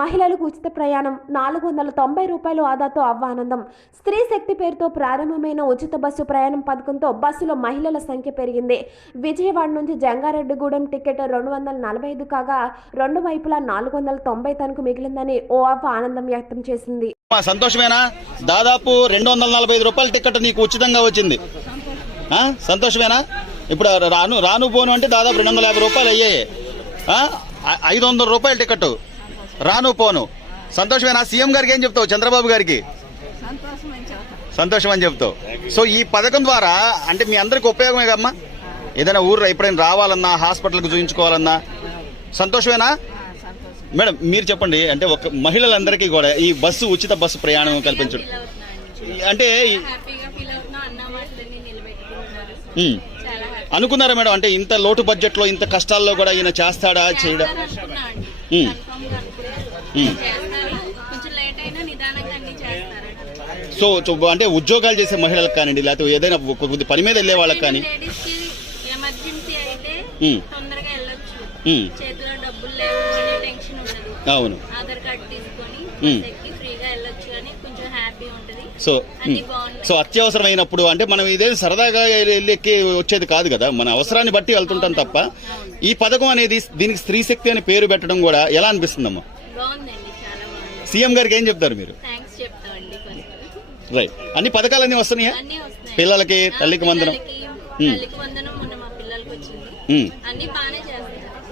మహిళలకు ఉచిత ప్రయాణం 490 రూపాయలు ఆదాతో అవ్వానందం. స్త్రీ శక్తి పేరుతో ప్రారంభమైన ఉచిత బస్సు ప్రయాణం పథకంతో బస్సులో మహిళల సంఖ్య పెరిగింది. విజయవాడ నుంచి జంగారెడ్డిగూడెం టికెట్ 245 కాగా రెండు వైపులా 490 తనకు మిగిలిందని ఓ అవ్వ ఆనందం వ్యక్తం చేసింది. సంతోషమేనా? దాదాపు 245 రూపాయల టికెట్ నీకు ఉచితంగా వచ్చింది. సంతోషమేనా? ఇప్పుడు రాను పోను అంటే దాదాపు 250 రూపాయలు అయ్యాయి. 500 రూపాయల టికెట్ రాను పోను. సంతోషమేనా? సీఎం గారికి ఏం చెప్తావు? చంద్రబాబు గారికి సంతోషం అని చెప్తావు. సో ఈ పథకం ద్వారా అంటే మీ అందరికి ఉపయోగమే కమ్మా. ఏదైనా ఊర్లో ఎప్పుడైనా రావాలన్నా, హాస్పిటల్కి చూపించుకోవాలన్నా సంతోషమేనా? మేడం మీరు చెప్పండి. అంటే ఒక మహిళలందరికీ కూడా ఈ బస్సు ఉచిత బస్సు ప్రయాణం కల్పించడం అంటే అనుకున్నారా మేడం? అంటే ఇంత లోటు బడ్జెట్ లో ఇంత కష్టాల్లో కూడా ఈయన చేస్తాడా చేయడా? సో అంటే ఉద్యోగాలు చేసే మహిళలకు కానివ్వండి, లేకపోతే ఏదైనా కొద్ది పని మీద వెళ్ళే వాళ్ళకి కానీ అవును. సో అత్యవసరమైనప్పుడు అంటే మనం ఇదే సరదాగా వెళ్ళి వచ్చేది కాదు కదా, మన అవసరాన్ని బట్టి వెళ్తుంటాం తప్ప. ఈ పథకం అనేది దీనికి స్త్రీ శక్తి అని పేరు పెట్టడం కూడా ఎలా అనిపిస్తుందమ్మా? సీఎం గారికి ఏం చెప్తారు మీరు? రైట్. అన్ని పథకాలన్నీ వస్తున్నాయా? పిల్లలకి తల్లికి వందనం,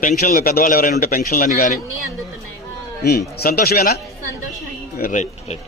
పెన్షన్లు, పెద్దవాళ్ళు ఎవరైనా ఉంటే పెన్షన్లు అని కానీ సంతోషమేనా? Right right.